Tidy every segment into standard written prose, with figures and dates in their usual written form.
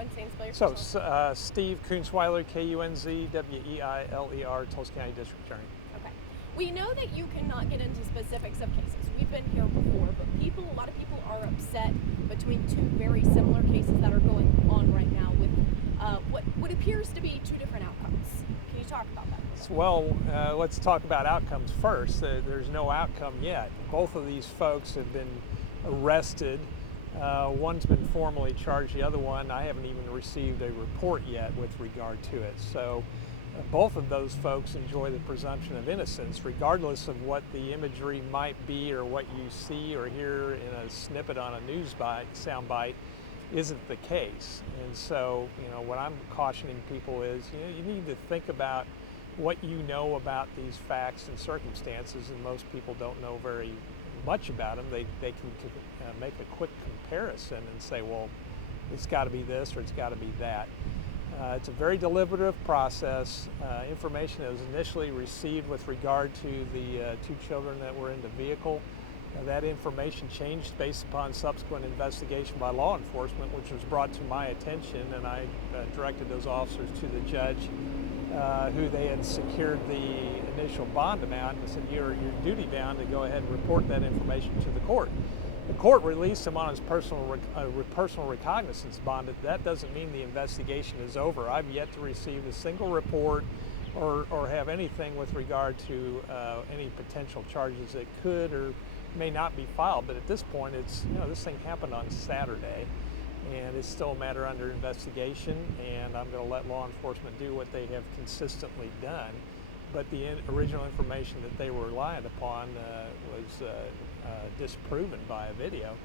ahead and say and spell your So, first name. Steve Kunzweiler, Kunzweiler, Tulsa County District Attorney. Okay. We know that you cannot get into specifics of cases. We've been here before, but a lot of people are upset between two very similar cases that are going on right now with what appears to be two different outcomes. Can you talk about that? Well, let's talk about outcomes first. There's no outcome yet. Both of these folks have been arrested. One's been formally charged, the other one, I haven't even received a report yet with regard to it. So both of those folks enjoy the presumption of innocence, regardless of what the imagery might be or what you see or hear in a snippet on a news soundbite isn't the case. And so, what I'm cautioning people is, you need to think about what you know about these facts and circumstances, and most people don't know very much about them. They can make a quick comparison and say, well, it's got to be this or it's got to be that. It's a very deliberative process. Information that was initially received with regard to the two children that were in the vehicle, that information changed based upon subsequent investigation by law enforcement, which was brought to my attention, and I directed those officers to the judge who they had secured the initial bond amount, and said, you're duty bound to go ahead and report that information to the court. The court released him on his personal recognizance bond. That doesn't mean the investigation is over. I've yet to receive a single report or have anything with regard to any potential charges that could or may not be filed. But at this point, it's, this thing happened on Saturday, and it's still a matter under investigation, and I'm going to let law enforcement do what they have consistently done. But the original information that they were relying upon was disproven by a video.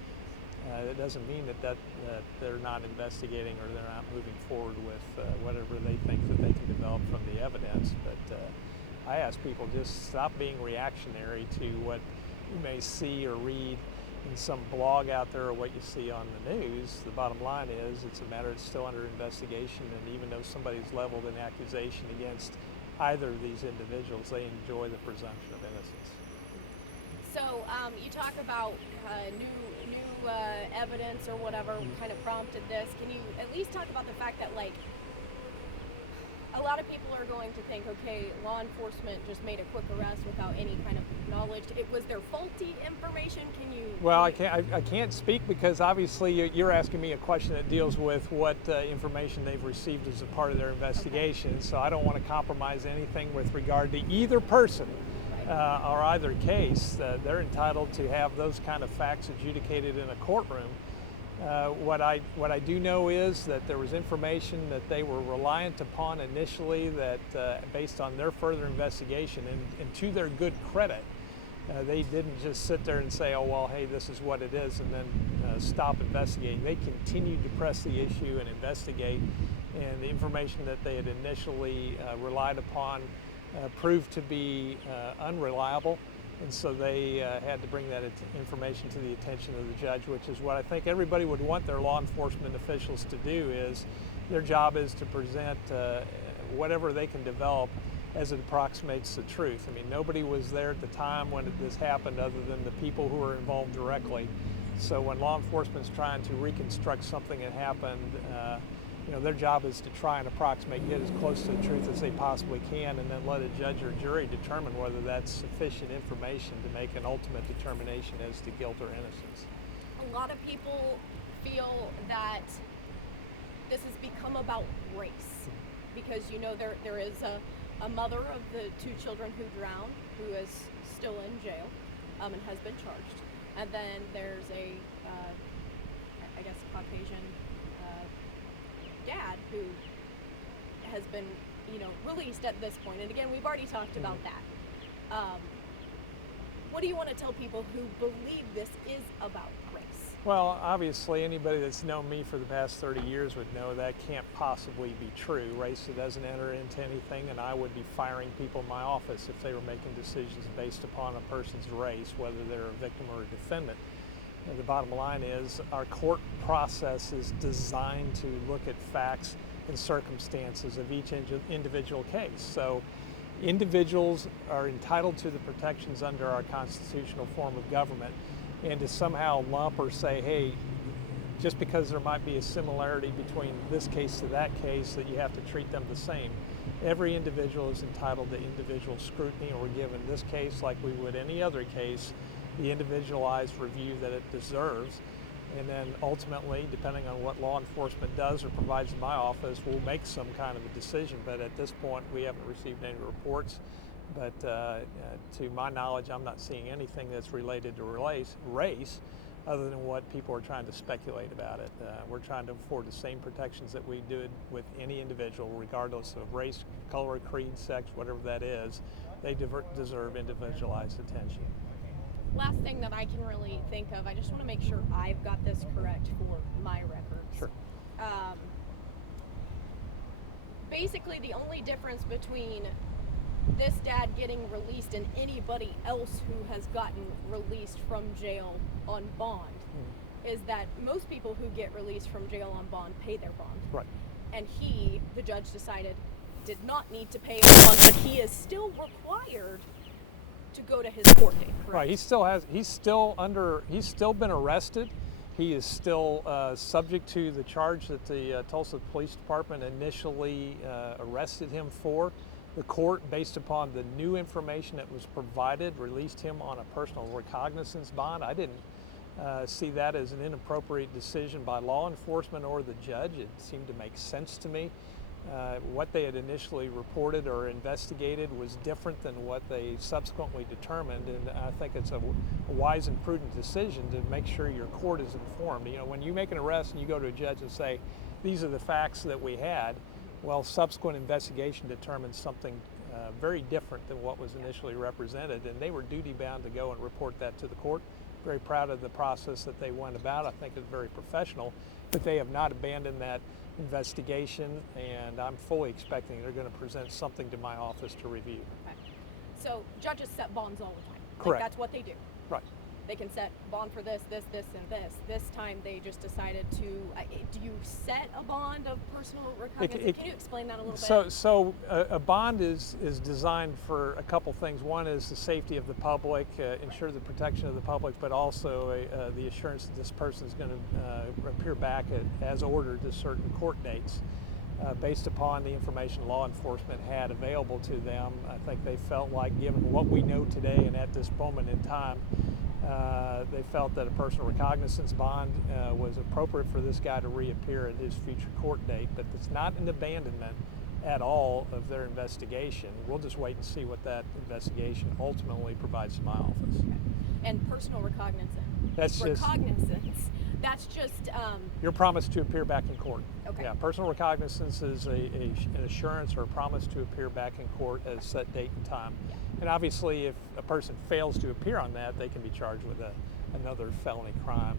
It doesn't mean that they're not investigating or they're not moving forward with whatever they think that they can develop from the evidence. But I ask people, just stop being reactionary to what you may see or read in some blog out there or what you see on the news. The bottom line is, it's a matter that's still under investigation, and even though somebody's leveled an accusation against either of these individuals, they enjoy the presumption of innocence. So you talk about new evidence or whatever kind of prompted this. Can you at least talk about the fact that, like, a lot of people are going to think, okay, law enforcement just made a quick arrest without any kind of knowledge. Was there faulty information? Can you? Well, I can't speak because obviously you're asking me a question that deals with what information they've received as a part of their investigation. Okay. So I don't want to compromise anything with regard to either person or either case. They're entitled to have those kind of facts adjudicated in a courtroom. What I do know is that there was information that they were reliant upon initially that based on their further investigation, and to their good credit, they didn't just sit there and say, oh, well, hey, this is what it is, and then stop investigating. They continued to press the issue and investigate, and the information that they had initially relied upon proved to be unreliable. And so they had to bring that information to the attention of the judge, which is what I think everybody would want their law enforcement officials to do. Is their job is to present whatever they can develop as it approximates the truth. I mean, nobody was there at the time when this happened other than the people who were involved directly. So when law enforcement's trying to reconstruct something that happened, their job is to try and approximate, get as close to the truth as they possibly can, and then let a judge or jury determine whether that's sufficient information to make an ultimate determination as to guilt or innocence. A lot of people feel that this has become about race because, there is a mother of the two children who drowned who is still in jail and has been charged. And then there's a Caucasian dad who has been, released at this point. And again, we've already talked about that. What do you want to tell people who believe this is about race? Well, obviously, anybody that's known me for the past 30 years would know that can't possibly be true. Race doesn't enter into anything, and I would be firing people in my office if they were making decisions based upon a person's race, whether they're a victim or a defendant. The bottom line is our court process is designed to look at facts and circumstances of each individual case. So individuals are entitled to the protections under our constitutional form of government, and to somehow lump or say, hey, just because there might be a similarity between this case to that case, that you have to treat them the same. Every individual is entitled to individual scrutiny, and we're given this case, like we would any other case, the individualized review that it deserves. And then ultimately, depending on what law enforcement does or provides in my office, we'll make some kind of a decision. But at this point, we haven't received any reports. But to my knowledge, I'm not seeing anything that's related to race, other than what people are trying to speculate about it. We're trying to afford the same protections that we did with any individual, regardless of race, color, creed, sex, whatever that is. They deserve individualized attention. Last thing that I can really think of, I just want to make sure I've got this correct for my records. Sure. Basically, the only difference between this dad getting released and anybody else who has gotten released from jail on bond is that most people who get released from jail on bond pay their bond. Right. And he, the judge decided, did not need to pay a bond, but he is still required to go to his court date, correct? Right. He's still been arrested. He is still subject to the charge that the Tulsa Police Department initially arrested him for. The court, based upon the new information that was provided, released him on a personal recognizance bond. I didn't see that as an inappropriate decision by law enforcement or the judge. It seemed to make sense to me. What they had initially reported or investigated was different than what they subsequently determined, and I think it's a wise and prudent decision to make sure your court is informed. You know, when you make an arrest and you go to a judge and say, these are the facts that we had, well, subsequent investigation determines something very different than what was initially represented, and they were duty-bound to go and report that to the court. Very proud of the process that they went about. I think it's very professional, but they have not abandoned that investigation, and I'm fully expecting they're going to present something to my office to review. Okay. So judges set bonds all the time. Correct. Like, that's what they do. Right. They can set bond for this, this, this, and this. This time they just decided to, do you set a bond of personal recognizance? Can you explain that a little bit? So a bond is designed for a couple things. One is the safety of the public, ensure the protection of the public, but also the assurance that this person is going to appear back as ordered to certain court dates. Based upon the information law enforcement had available to them, I think they felt like, given what we know today and at this moment in time, they felt that a personal recognizance bond was appropriate for this guy to reappear at his future court date, but it's not an abandonment at all of their investigation. We'll just wait and see what that investigation ultimately provides to my office. Okay. And personal recognizance. That's just your promise to appear back in court. Okay. Yeah, personal recognizance is an assurance or a promise to appear back in court at a set date and time. Yeah. And obviously, if a person fails to appear on that, they can be charged with another felony crime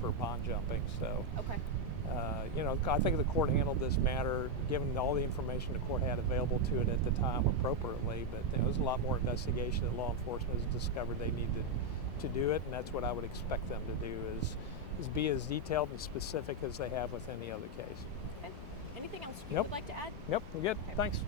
for bond jumping. So, okay. You know, I think the court handled this matter, given all the information the court had available to it at the time, appropriately. But there's a lot more investigation that law enforcement has discovered they needed to do it, and that's what I would expect them to do, is be as detailed and specific as they have with any other case. Okay. Anything else you Nope. would like to add? Yep, we're good. Okay. Thanks.